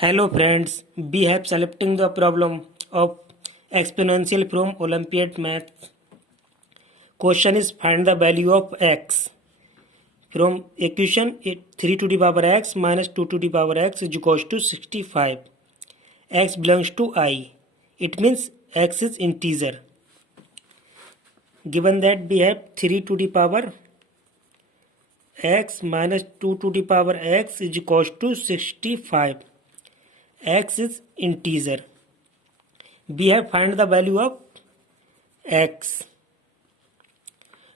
Hello friends, we have selecting the problem of exponential from Olympiad math. Question is find the value of x. From equation 3 to the power x minus 2 to the power x is equals to 65. X belongs to I. It means x is integer. Given that we have 3 to the power x minus 2 to the power x is equals to 65. X is integer. We have find the value of x.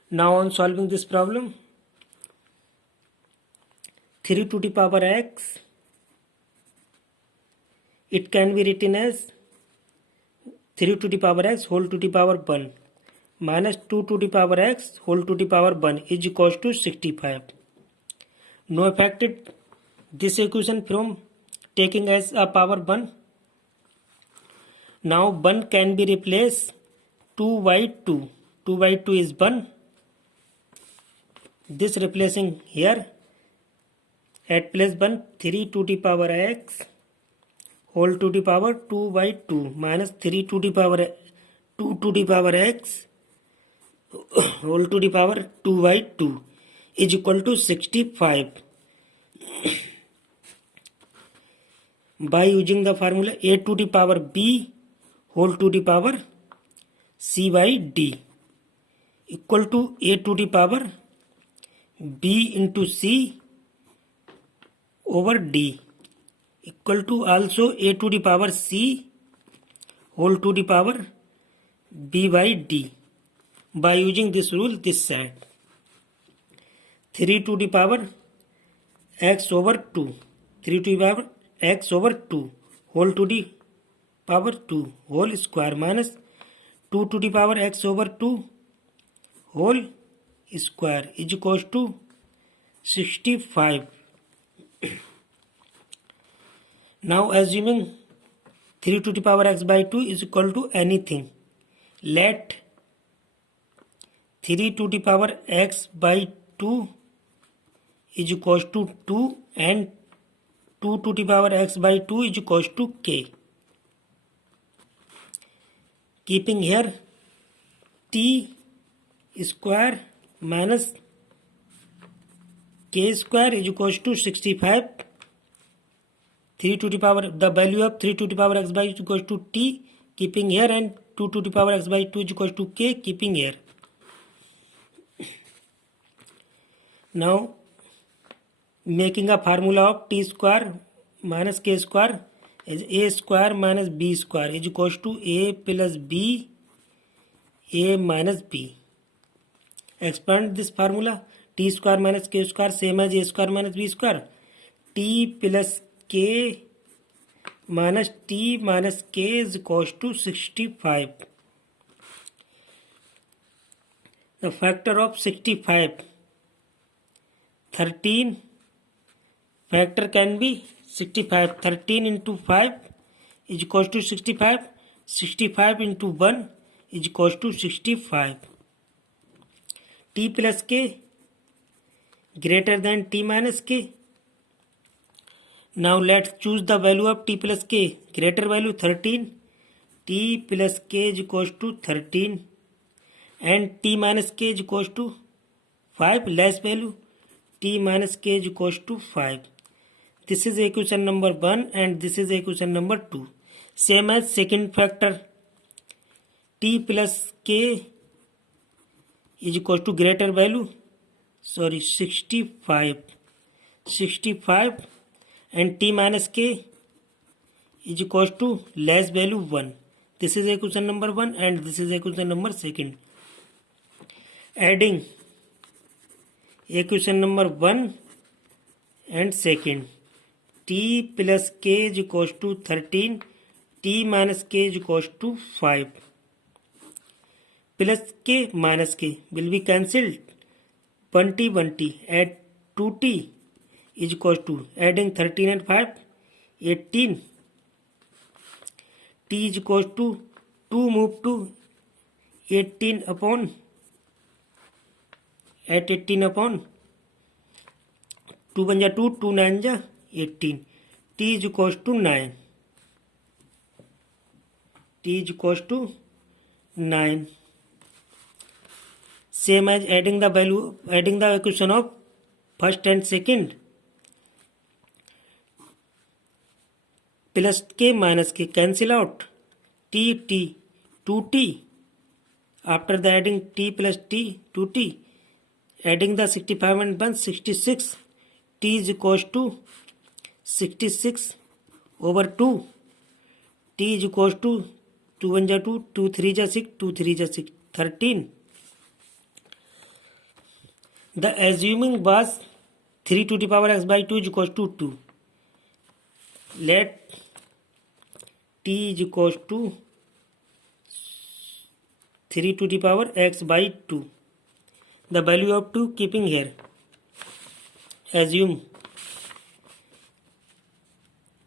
Now on solving this problem, 3 to the power x, it can be written as 3 to the power x whole to the power 1 minus 2 to the power x whole to the power 1 is equals to 65. Now affected this equation from taking as a power 1. Now 1 can be replaced 2 by 2. 2 by 2 is 1. This replacing here at place 1, 3 to the power x whole to the power 2 by 2 minus 3 to the power 2 to the power x whole to the power 2 by 2 is equal to 65. By using the formula a to the power b whole to the power c by d equal to a to the power b into c over d equal to also a to the power c whole to the power b by d. By using this rule, this side 3 to the power x over 2, 3 to the power x over 2 whole to the power 2 whole square minus 2 to the power x over 2 whole square is equals to 65. Now assuming 3 to the power x by 2 is equal to anything, let 3 to the power x by 2 is equals to 2 and 2 to the power x by 2 is equals to k. Keeping here t square minus k square is equals to 65. 3 to the power, the value of 3 to the power x by is equals to t, keeping here, and 2 to the power x by 2 is equals to k, keeping here. Now making a formula of t square minus k square is a square minus b square is equals to a plus b, a minus b. Expand this formula, t square minus k square same as a square minus b square, t plus k minus t minus k is equals to 65. The factor of 65, 13, factor can be 65, 13 into 5 is equals to 65, 65 into 1 is equals to 65. T plus k greater than t minus k. Now let's choose the value of t plus k. Greater value 13, t plus k is equals to 13 and t minus k is equals to 5. Less value t minus k is equals to 5. This is equation number 1 and this is equation number 2. Same as second factor, t plus k is equals to greater value 65 and t minus k is equals to less value 1. This is equation number 1 and this is equation number 2. Adding equation number 1 and 2, t plus k is equals to 13, t minus k is equals to 5. Plus k minus k will be cancelled. 1t, add 2t is equals to, adding 13 and 5, 18. T is equals to 2 move to 18 upon, at 18 upon 2 1 2, 2 9 18. t is equals to 9. t is equals to 9. Same as adding the equation of first and second. Plus k minus k cancel out. t 2t. After the adding t plus t 2t, adding the 65 and 1 66. t is equals to 66 over 2. t is equals to 2 1 ja 2, 2 3 ja 6, 2 3 ja 6, 13. The assuming was 3 to the power x by 2 is equals to 2. Let t is equals to 3 to the power x by 2. The value of 2 keeping here. Assume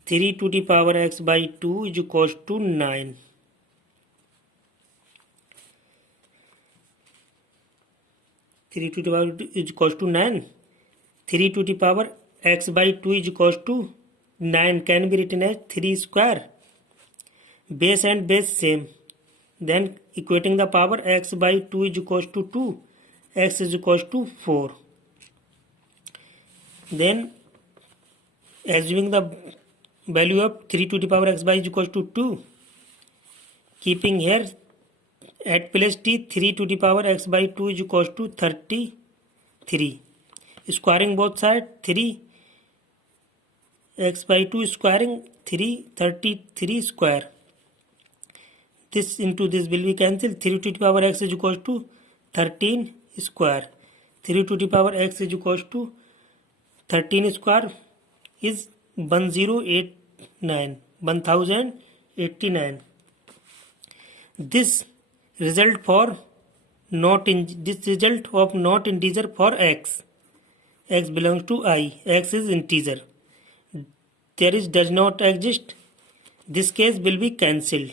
3 to the power x by 2 is equals to 9. Three to the power is equals to 9. 3 to the power x by 2 is equals to 9 can be written as 3 square. Base and base same. Then equating the power x by 2 is equals to 2. X is equals to 4. Then assuming the value of 3 to the power x by is equals to 2. Keeping here at place t 3 to the power x by 2 is equals to 33. Squaring both sides 3 x by 2 squaring 3 33 square. This into this will be cancelled. 3 to the power x is equals to 13 square. 3 to the power x is equals to 13 square is 1089. This result of not integer for x. X belongs to I. X is integer. There is does not exist. This case will be cancelled.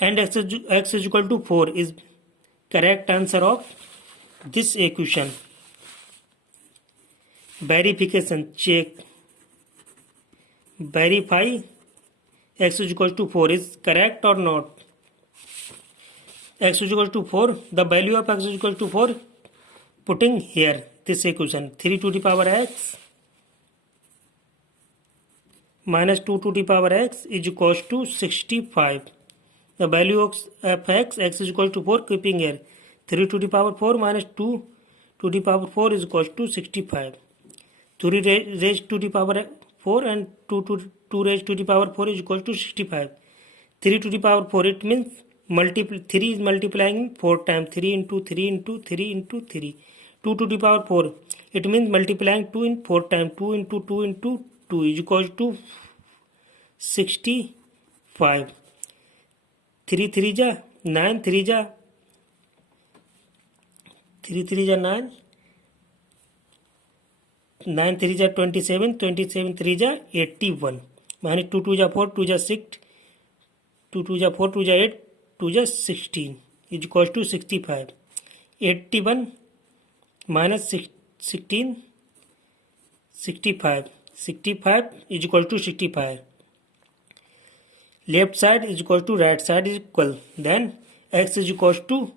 And x is equal to 4 is correct answer of this equation. Verification check. Verify x is equal to 4 is correct or not. X is equal to 4. The value of x is equal to 4. Putting here this equation 3 to the power x minus 2 to the power x is equals to 65. The value of x is equal to 4 keeping here 3 to the power 4 minus 2 to the power 4 is equals to 65. 3 raised to the power 4 and 2 raised to the power 4 is equals to 65. 3 to the power 4 it means 3 is multiplying 4 times 3 into 3 into 3 into 3. 2 to the power 4 it means multiplying 2 in 4 times 2 into 2 into 2 is equals to 65. 3 3 ja 9 3 ja 3 3 ja 9 9 3 ja 27 27 3 ja 81 minus 2 2 ja 4 2 ja 6 2 2 ja 4 2 ja 8 2 ja 16 is equals to 65. 81 minus 16 65 65 is equal to 65. Left side is equal to right side is equal. Then x is equals to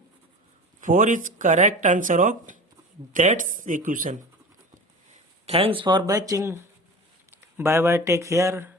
4 is correct answer of that equation. Thanks for watching. Bye bye. Take care.